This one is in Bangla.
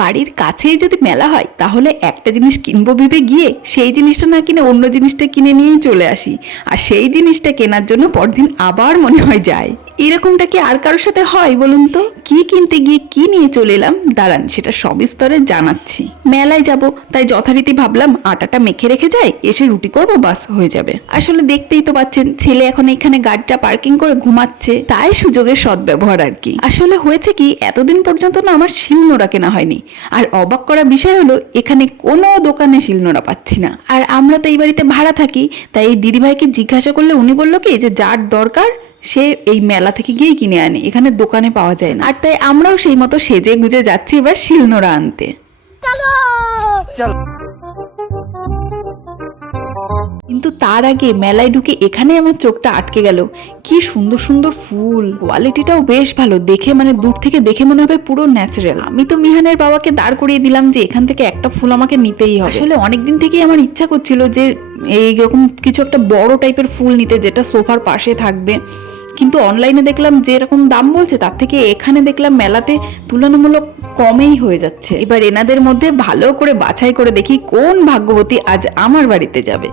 বাড়ির কাছেই যদি মেলা হয় তাহলে একটা জিনিস কিনবো ভেবে গিয়ে সেই জিনিসটা না কিনে অন্য জিনিসটা কিনে নিয়েই চলে আসি, আর সেই জিনিসটা কেনার জন্য পরদিন আবার মনে হয় যায়। এরকমটা কি আর কারোর সাথে হয় বলুন তো? কি কিনতে গিয়ে কি নিয়ে চলে এলাম দাঁড়ান সেটা সবিস্তরে জানাচ্ছি। মেলায় যাব তাই যথারীতি ভাবলাম আটাটা মেখে রেখে যাই, এসে রুটি করবো, বাস হয়ে যাবে। আসলে দেখতেই তো পাচ্ছেন ছেলে এখন এখানে গাড়িটা পার্কিং করে ঘুমাচ্ছে, তাই সুযোগের সদ্ব্যবহার আর কি। আসলে হয়েছে কি, এতদিন পর্যন্ত না আমার শিলনোড়া কেনা হয়নি, আর অবাক করা বিষয় হলো এখানে কোনো দোকানে শিলনোড়া পাচ্ছি না। আর আমরা তো এই বাড়িতে ভাড়া থাকি, তাই এই দিদিভাইকে জিজ্ঞাসা করলে উনি বললো কি যে যার দরকার সে এই মেলা থেকে গিয়েই কিনে আনে, এখানে দোকানে পাওয়া যায় না। আর তাই আমরাও সেই মতো সেজে গুজে যাচ্ছি এবার শিলনোড়া আনতে। কিন্তু তার আগে মেলায় ঢুকে এখানে আমার চোখটা আটকে গেল। কি সুন্দর সুন্দর ফুল, কোয়ালিটিটাও বেশ ভালো, দেখে মানে দূর থেকে দেখে মনে হবে পুরো ন্যাচারাল। আমি তো মিহানের বাবাকে দাঁড় করিয়ে দিলাম যে এখান থেকে একটা ফুল আমাকে নিতেই হবে। আসলে অনেকদিন থেকেই আমার ইচ্ছা করছিল যে এইরকম কিছু একটা বড় টাইপের ফুল নিতে, যেটা সোফার পাশে থাকবে। কিন্তু অনলাইনে দেখলাম যে এরকম দাম বলছে, তার থেকে এখানে দেখলাম মেলাতে তুলনামূলক কমেই হয়ে যাচ্ছে। এবার এনাদের মধ্যে ভালো করে বাছাই করে দেখি কোন ভাগ্যবতী আজ আমার বাড়িতে যাবে।